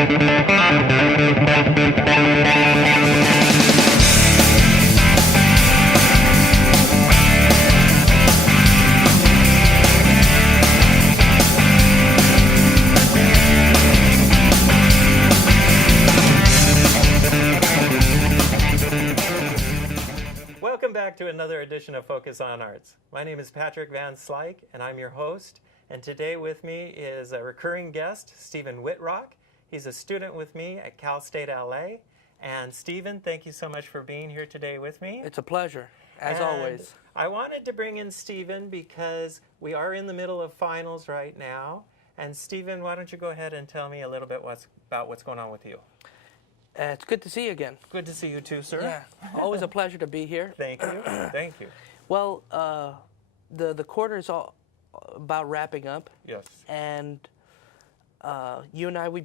Welcome back to another edition of Focus on Arts. My name is Patrick Van Slyke, and I'm your host. And today with me is a recurring guest, Stephen Whittrock. He's a student with me at Cal State LA. And Stephen, thank you so much for being here today with me. It's a pleasure, as always. I wanted to bring in Stephen because we are in the middle of finals right now. And Stephen, why don't you go ahead and tell me a little bit about what's going on with you? It's good to see you again. Good to see you too, sir. Yeah, always a pleasure to be here. Thank you. Thank you. Well, the quarter's all about wrapping up. Yes. And you and I, we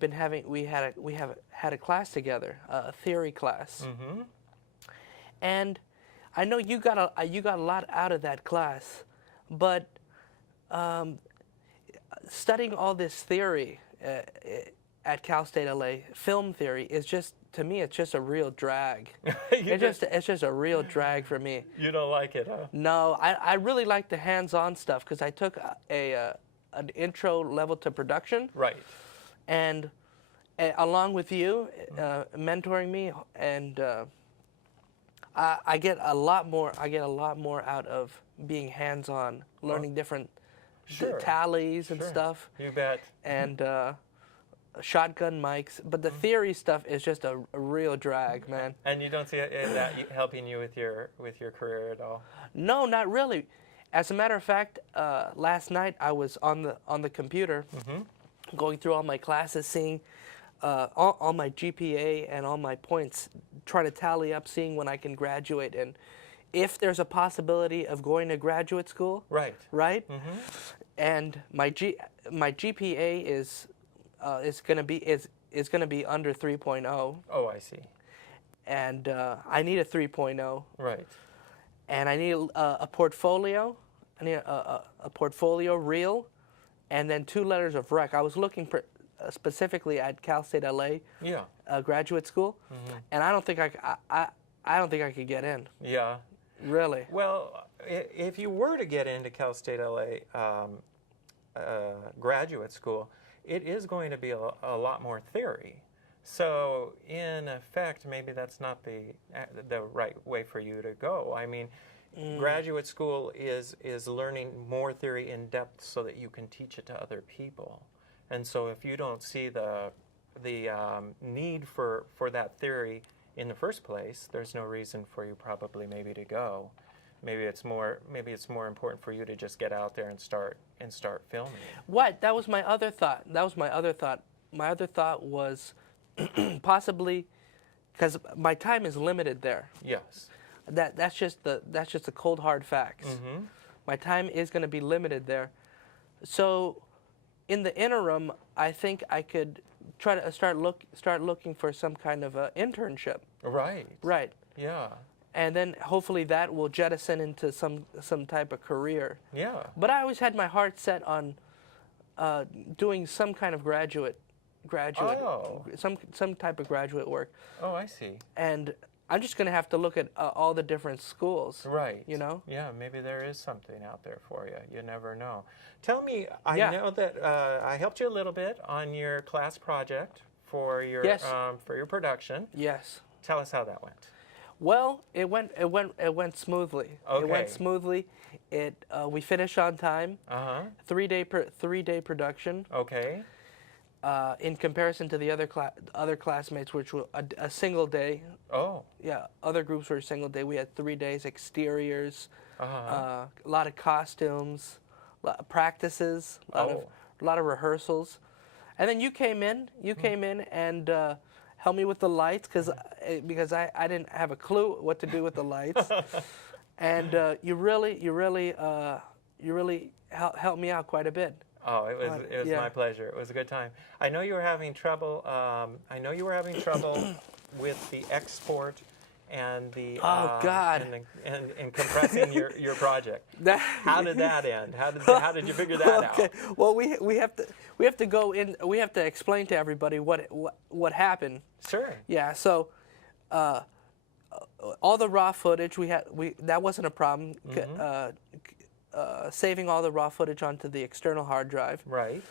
have had a class together, a theory class. Mm-hmm. And I know you got a lot out of that class, but studying all this theory at Cal State LA, film theory, is just, to me, it's just a real drag. It's just a real drag for me. You don't like it, huh? No, I really like the hands-on stuff because I took an intro level to production. Right. And along with you, mentoring me, and I get a lot more out of being hands-on, learning different tallies and stuff. You bet. And shotgun mics, but the theory stuff is just a real drag, man. And you don't see that helping you with your career at all? No, not really. As a matter of fact, last night I was on the computer, going through all my classes, seeing all my GPA and all my points, trying to tally up, seeing when I can graduate, and if there's a possibility of going to graduate school. Right. Right. Mm-hmm. And my GPA is going to be under 3.0. Oh, I see. And I need a 3.0. Right. And I need a portfolio. I need a portfolio reel, and then 2 letters of rec. I was looking for specifically at Cal State LA. Yeah. Graduate school, and I don't think I could get in. Yeah. Really. Well, if you were to get into Cal State LA graduate school, it is going to be a lot more theory. So in effect, maybe that's not the right way for you to go. I mean, graduate school is learning more theory in depth so that you can teach it to other people. And so if you don't see the need for that theory in the first place, there's no reason for you probably maybe to go. Maybe it's more important for you to just get out there and start filming. What? That was my other thought. My other thought was possibly, because my time is limited there. Yes. That's just the cold hard facts. Mm-hmm. My time is going to be limited there. So in the interim, I think I could try to start looking for some kind of a internship. Right. Right. Yeah. And then hopefully that will jettison into some type of career. Yeah. But I always had my heart set on doing some kind of graduate, some type of graduate work. Oh, I see. And I'm just going to have to look at all the different schools. Right. You know? Yeah, maybe there is something out there for you. You never know. Tell me, I know that I helped you a little bit on your class project for your production. Yes. Tell us how that went. Well, it went smoothly. Okay. It went smoothly. We finished on time. 3-day production. Okay. In comparison to the other classmates, which were a single day. Oh. Yeah, other groups were a single day. We had 3 days, exteriors, a lot of costumes, practices, a lot of rehearsals, and then you came in and helped me with the lights because I didn't have a clue what to do with the lights, and you really helped me out quite a bit. Oh, it was my pleasure. It was a good time. I know you were having trouble. With the export and the God. and compressing your project. That- How did that end? How did you figure that okay. out? Well, we have to go in. We have to explain to everybody what happened. Sure. Yeah. So, all the raw footage that wasn't a problem. Saving all the raw footage onto the external hard drive. Right.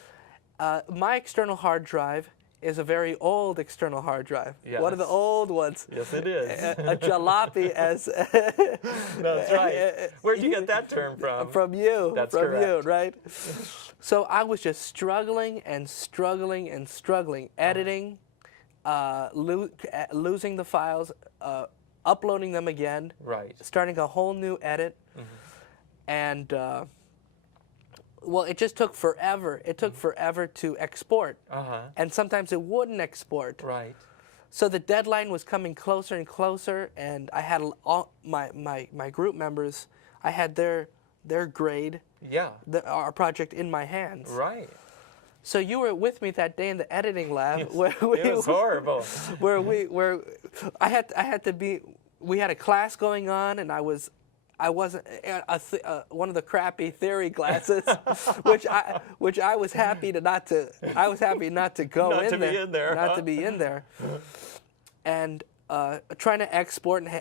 My external hard drive is a very old external hard drive. Yes. One of the old ones. Yes, it is. A jalopy as. That's right. Where'd you get that term from? From you. That's from correct. you, right? So I was just struggling and struggling and struggling, editing, losing the files, uploading them again, Right. starting a whole new edit, and well, it just took forever. It took forever to export, and sometimes it wouldn't export. Right. So the deadline was coming closer and closer, and I had all my group members. I had their Yeah. grade, our project in my hands. Right. So you were with me that day in the editing lab, where It was horrible. where I had to be. We had a class going on, and I wasn't one of the crappy theory classes, which I was happy not to go Not in to there, be in there, not huh? to be in there, and trying to export and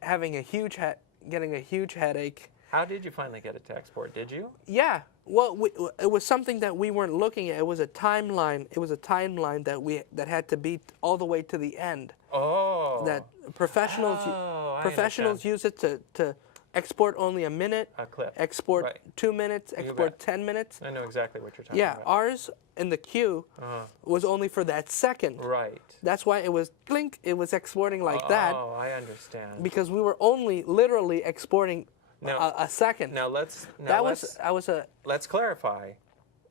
having a huge headache. How did you finally get it to export? Did you? Yeah. Well, it was something that we weren't looking at. It was a timeline. It was a timeline that had to be all the way to the end. Oh. That professionals I use it to export only a minute. A clip. Export Right. 2 minutes. Export bet. 10 minutes. I know exactly what you're talking Yeah, about. ours in the queue was only for that second. Right. That's why it was blink. It was exporting like that Oh, I understand. because we were only literally exporting Now- a second. Now let's let's clarify.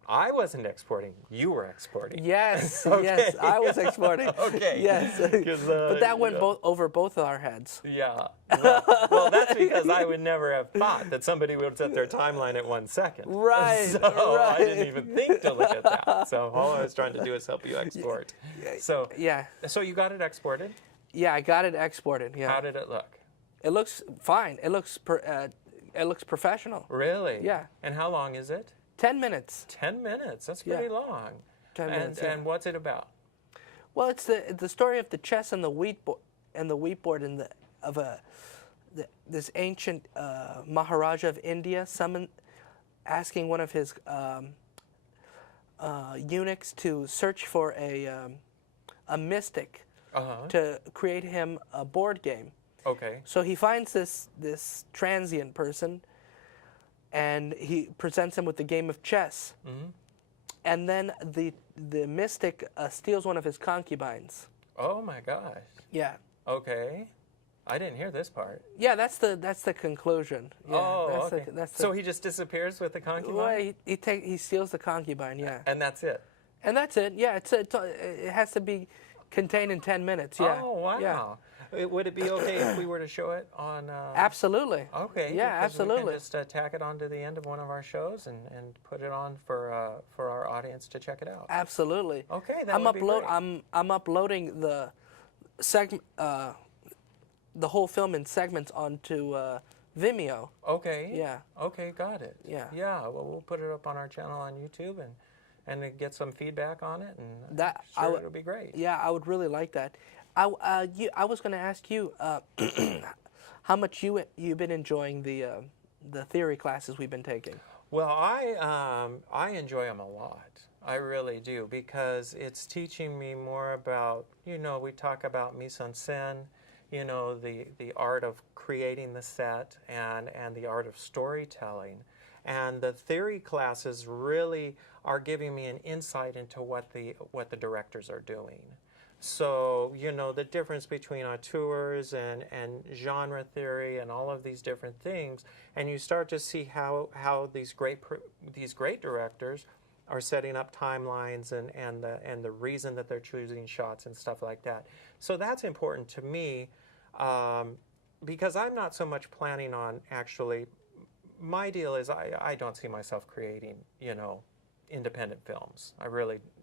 I wasn't exporting. You were exporting. Yes, Okay. yes, I was exporting. Okay. Yes, 'Cause, but that went over both of our heads. Yeah. Well, that's because I would never have thought that somebody would set their timeline at 1 second. Right, So right. I didn't even think to look at that. So all I was trying to do is help you export. So Yeah, so you got it exported. yeah, I got it exported. Yeah, How did it look? it looks fine. It looks professional. Really? Yeah. And how long is it? 10 minutes. 10 minutes. That's Yeah. pretty long. 10 minutes. Yeah. And what's it about? Well, it's the story of the chess and the wheat board this ancient Maharaja of India asking one of his eunuchs to search for a mystic to create him a board game. Okay. So he finds this transient person, and he presents him with the game of chess. And then the mystic steals one of his concubines. Oh my gosh. Yeah. Okay. I didn't hear this part. Yeah, that's the conclusion. Yeah, Oh, that's okay. So he just disappears with the concubine? well, he steals the concubine. Yeah. And that's it? And that's it. Yeah, it has to be contained in 10 minutes. Yeah. Oh, wow. Yeah. Would it be okay if we were to show it on... Absolutely. Okay. Yeah, because absolutely. We can just tack it on to the end of one of our shows and put it on for our audience to check it out. Absolutely. Okay, that would be great. I'm uploading the whole film in segments onto Vimeo. Okay. Yeah. Okay, got it. Yeah. Yeah, well, we'll put it up on our channel on YouTube and get some feedback on it, and it'll be great. Yeah, I would really like that. I was going to ask you how much you've been enjoying the theory classes we've been taking. Well, I enjoy them a lot. I really do, because it's teaching me more about, we talk about mise en scène, the art of creating the set and the art of storytelling. And the theory classes really are giving me an insight into what the directors are doing. So, the difference between auteurs and genre theory and all of these different things, and you start to see how these great directors are setting up timelines and the reason that they're choosing shots and stuff like that. So that's important to me, because I'm not so much planning on actually. My deal is I don't see myself creating independent films.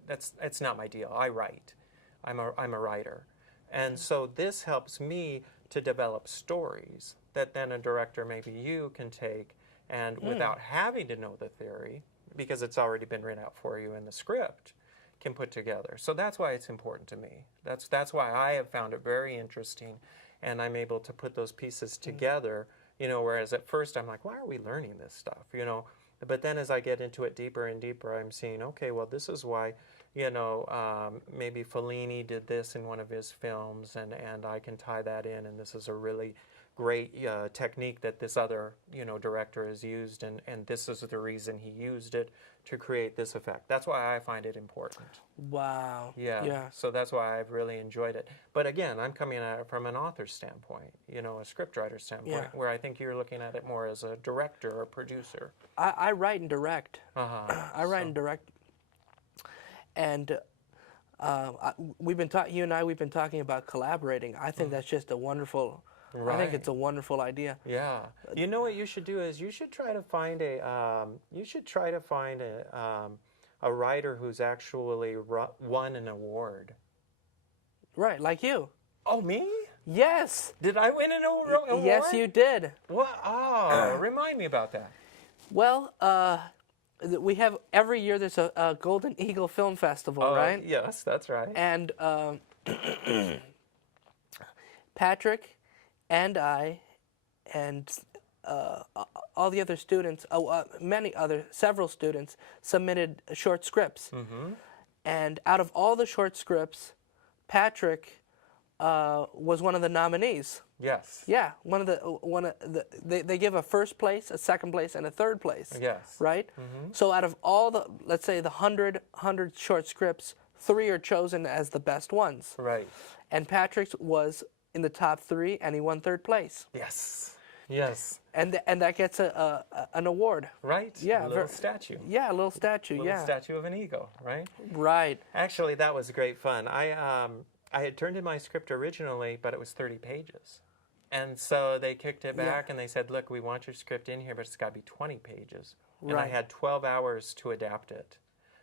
It's not my deal. I write. I'm a writer, and so this helps me to develop stories that then a director, maybe you, can take and without having to know the theory, because it's already been written out for you in the script, can put together. So that's why it's important to me. That's why I have found it very interesting, and I'm able to put those pieces together, you know, whereas at first I'm like, why are we learning this stuff, you know? But then as I get into it deeper and deeper, I'm seeing, okay, well, this is why, you know, maybe Fellini did this in one of his films, and I can tie that in, and this is a really great technique that this other, you know, director has used, and this is the reason he used it to create this effect. That's why I find it important. Wow. Yeah. So that's why I've really enjoyed it. But again, I'm coming at it from an author's standpoint, you know, a scriptwriter standpoint, where I think you're looking at it more as a director or producer. I write and direct. I write and direct. And you and I, we've been talking about collaborating. I think that's just a wonderful. Right. I think it's a wonderful idea. Yeah. You know what you should do is you should try to find a writer who's actually won an award. Right, like you. Oh, me? Yes. Did I win an award? Yes, you did. What? Oh, remind me about that. Well, we have every year there's a Golden Eagle Film Festival, right? Yes, that's right. And Patrick and I and all the other students, several students submitted short scripts. Mm-hmm. And out of all the short scripts, Patrick was one of the nominees. Yes. Yeah, they give a first place, a second place, and a third place. Yes. Right? Mm-hmm. So out of all the, let's say the 100 short scripts, 3 are chosen as the best ones. Right. And Patrick's was in the top 3, and he won third place. Yes. Yes. And that gets an award. Right. Yeah. A little statue. Yeah, a little statue. A little statue of an eagle, right? Right. Actually, that was great fun. I had turned in my script originally, but it was 30 pages. And so they kicked it back and they said, look, we want your script in here, but it's got to be 20 pages. And I had 12 hours to adapt it.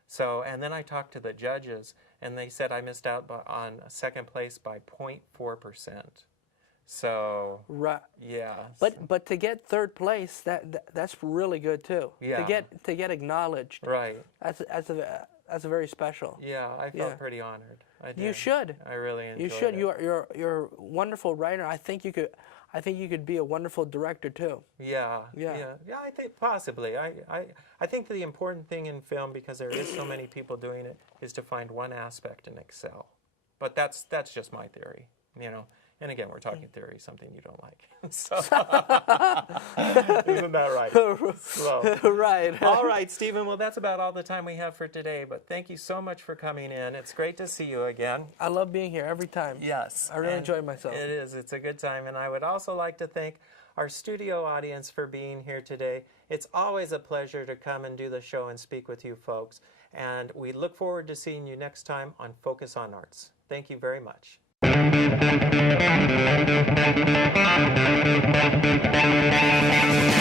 So, and then I talked to the judges, and they said I missed out on second place by 0.4%. So, right. Yeah. But to get third place, that's really good too. Yeah. To get acknowledged. Right. That's a very special. Yeah, I felt pretty honored. I did. You should. I really enjoyed it. You should. You're a wonderful writer. I think you could be a wonderful director too. Yeah. I think possibly. I think the important thing in film, because there is so many people doing it, is to find one aspect and excel. But that's just my theory, you know. And again, we're talking theory, something you don't like. So, isn't that right? So, right. All right, Stephen. Well, that's about all the time we have for today. But thank you so much for coming in. It's great to see you again. I love being here every time. Yes. I really enjoy myself. It is. It's a good time. And I would also like to thank our studio audience for being here today. It's always a pleasure to come and do the show and speak with you folks. And we look forward to seeing you next time on Focus on Arts. Thank you very much. Thank you.